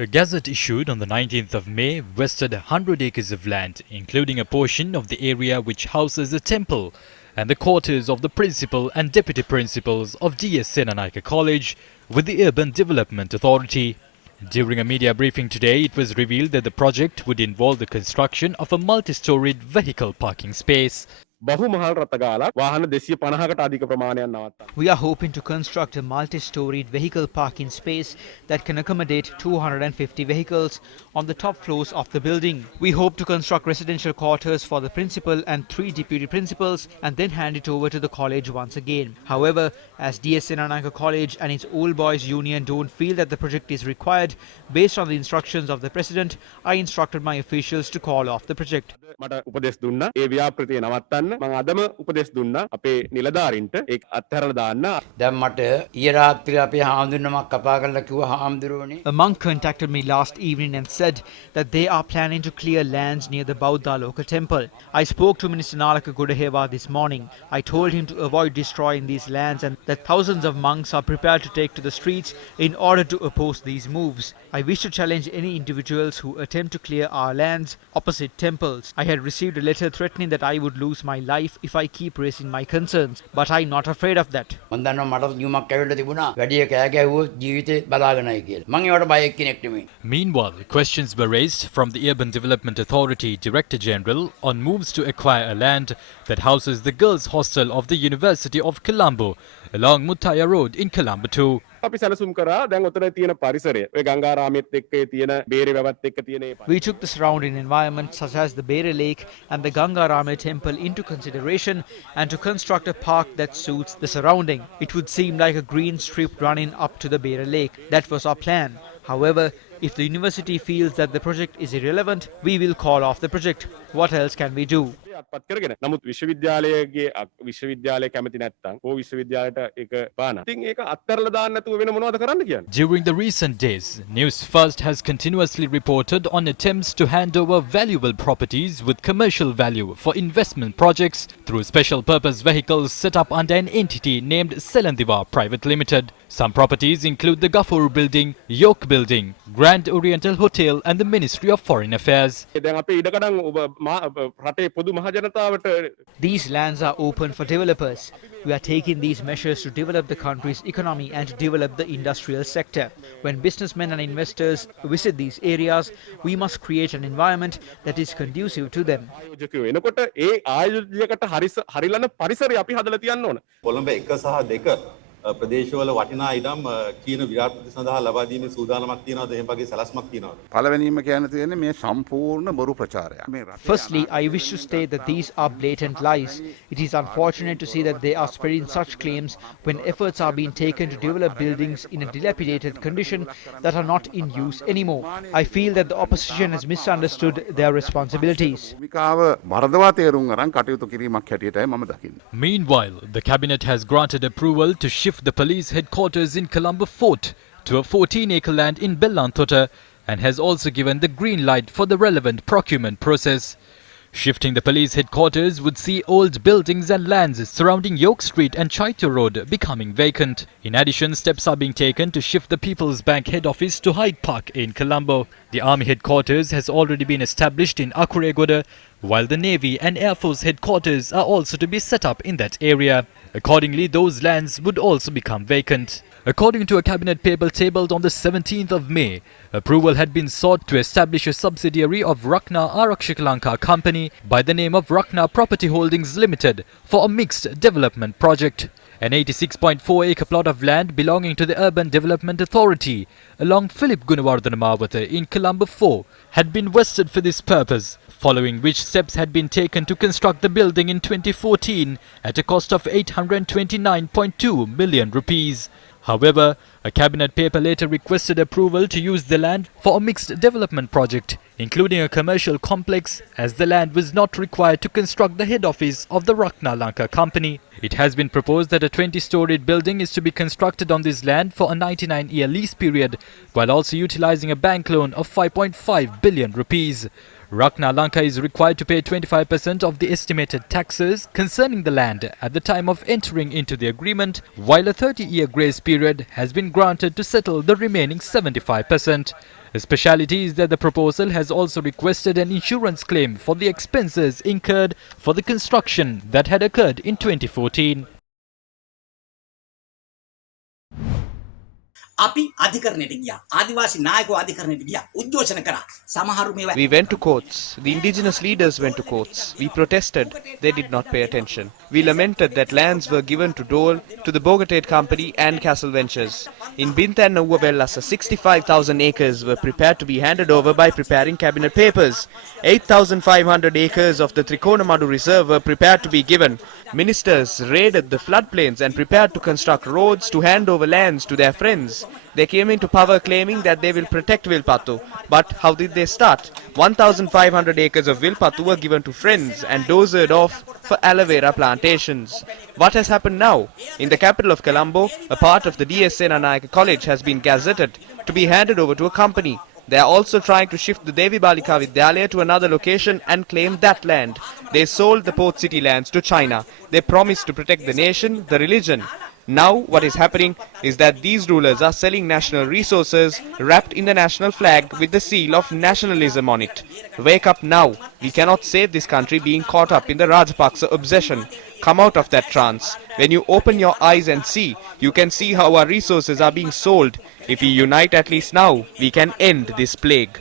A gazette issued on the 19th of May vested 100 acres of land, including a portion of the area which houses the temple and the quarters of the principal and deputy principals of DS Senanayake College with the Urban Development Authority. During a media briefing today, it was revealed that the project would involve the construction of a multi-storied vehicle parking space. We are hoping to construct a multi-storied vehicle parking space that can accommodate 250 vehicles on the top floors of the building. We hope to construct residential quarters for the principal and 3 deputy principals and then hand it over to the college once again. However, as DS Senanayake College and its Old Boys Union don't feel that the project is required, based on the instructions of the president, I instructed my officials to call off the project. මම අදම උපදෙස් දුන්නා අපේ නිලධාරීන්ට ඒක අත්හැරලා දාන්න. දැන් මට ඊයේ රාත්‍රියේ අපේ හාමුදුරුවෝ කතා කරලා කිව්වා හාමුදුරුවනේ. A monk contacted me last evening and said that they are planning to clear lands near the Bauddha local temple. I spoke to Minister Nalaka Gudahewa this morning. I told him to avoid destroying these lands and that thousands of monks are prepared to take to the streets in order to oppose these moves. I wish to challenge any individuals who attempt to clear our lands opposite temples. I had received a letter threatening that I would lose my life if I keep raising my concerns, but I'm not afraid of that. Meanwhile, questions were raised from the Urban Development Authority Director General on moves to acquire a land that houses the girls' hostel of the University of Colombo along Muttaya Road in Colombo too. We took the surrounding environment such as the Bere Lake and the Gangarame temple into consideration and to construct a park that suits the surrounding. It would seem like a green strip running up to the Bere Lake. That was our plan. However, if the university feels that the project is irrelevant, we will call off the project. What else can we do? During the recent days, Newsfirst has continuously reported on attempts to hand over valuable properties with commercial value for investment projects through special purpose vehicles set up under an entity named Selandiva Private Limited. Some properties include the Gafoor Building, York Building, Grand Oriental Hotel and the Ministry of Foreign Affairs. These lands are open for developers. We are taking these measures to develop the country's economy and to develop the industrial sector. When businessmen and investors visit these areas, we must create an environment that is conducive to them. ප්‍රදේශවල වටිනා ඉඩම් චීන ව්‍යාපෘති සඳහා ලබා දීමේ සූදානමක් තියෙනවද එහෙම වගේ සලස්මක් තියෙනවද? පළවෙනිම කියන්න තියෙන්නේ මේ සම්පූර්ණ බොරු ප්‍රචාරයක්. Firstly, I wish to state that these are blatant lies. It is unfortunate to see that they are spreading such claims when efforts are being taken to develop buildings in a dilapidated condition that are not in use anymore. I feel that the opposition has misunderstood their responsibilities. Meanwhile, the cabinet has granted approval to shift the police headquarters in Colombo Fort to a 14-acre land in Bellanthota and has also given the green light for the relevant procurement process. Shifting the police headquarters would see old buildings and lands surrounding York Street and Chaitya Road becoming vacant. In addition, steps are being taken to shift the People's Bank head office to Hyde Park in Colombo. The Army headquarters has already been established in Akuregoda, while the Navy and Air Force headquarters are also to be set up in that area. Accordingly, those lands would also become vacant. According to a cabinet paper tabled on the 17th of May, approval had been sought to establish a subsidiary of Rakna Arakshak Lanka company by the name of Rakna Property Holdings Limited for a mixed development project. An 86.4-acre plot of land belonging to the Urban Development Authority along Philip Gunawardana Mawatha in Colombo 4 had been vested for this purpose, following which steps had been taken to construct the building in 2014 at a cost of 829.2 million rupees. However, a cabinet paper later requested approval to use the land for a mixed development project, including a commercial complex, as the land was not required to construct the head office of the Rakna Lanka company. It has been proposed that a 20-storied building is to be constructed on this land for a 99-year lease period, while also utilizing a bank loan of 5.5 billion rupees. Rakna Lanka is required to pay 25% of the estimated taxes concerning the land at the time of entering into the agreement, while a 30-year grace period has been granted to settle the remaining 75%. A speciality is that the proposal has also requested an insurance claim for the expenses incurred for the construction that had occurred in 2014. We went to courts. The indigenous leaders went to courts. We protested. They did not pay attention. We lamented that lands were given to Dole, to the Bogatate Company and Castle Ventures. In Bintan Uwavellasa, 65,000 acres were prepared to be handed over by preparing cabinet papers. 8,500 acres of the Trikonamadu Reserve were prepared to be given. Ministers raided the floodplains and prepared to construct roads to hand over lands to their friends. They came into power claiming that they will protect Vilpattu. But how did they start? 1,500 acres of Vilpattu were given to friends and dozered off for aloe vera plantations. What has happened now? In the capital of Colombo, a part of the D.S. Senanayake College has been gazetted to be handed over to a company. They are also trying to shift the Devi Balika Vidyalaya to another location and claim that land. They sold the port city lands to China. They promised to protect the nation, the religion. Now what is happening is that these rulers are selling national resources wrapped in the national flag with the seal of nationalism on it. Wake up now. We cannot save this country being caught up in the Rajapaksa obsession. Come out of that trance. When you open your eyes and see, you can see how our resources are being sold. If we unite at least now, we can end this plague.